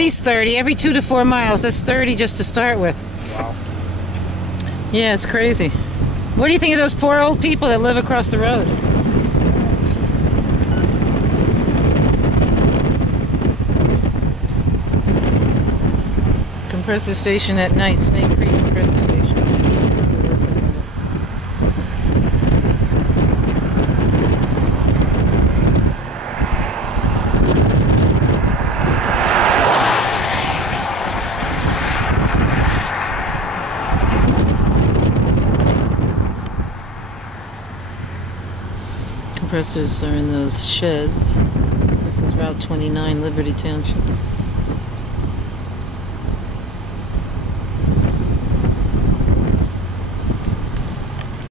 least 30. Every 2 to 4 miles. That's 30 just to start with. Wow. Yeah, it's crazy. What do you think of those poor old people that live across the road? Compressor station at night, Snake Creek Compressor Station. Compressors are in those sheds. This is Route 29, Liberty Township.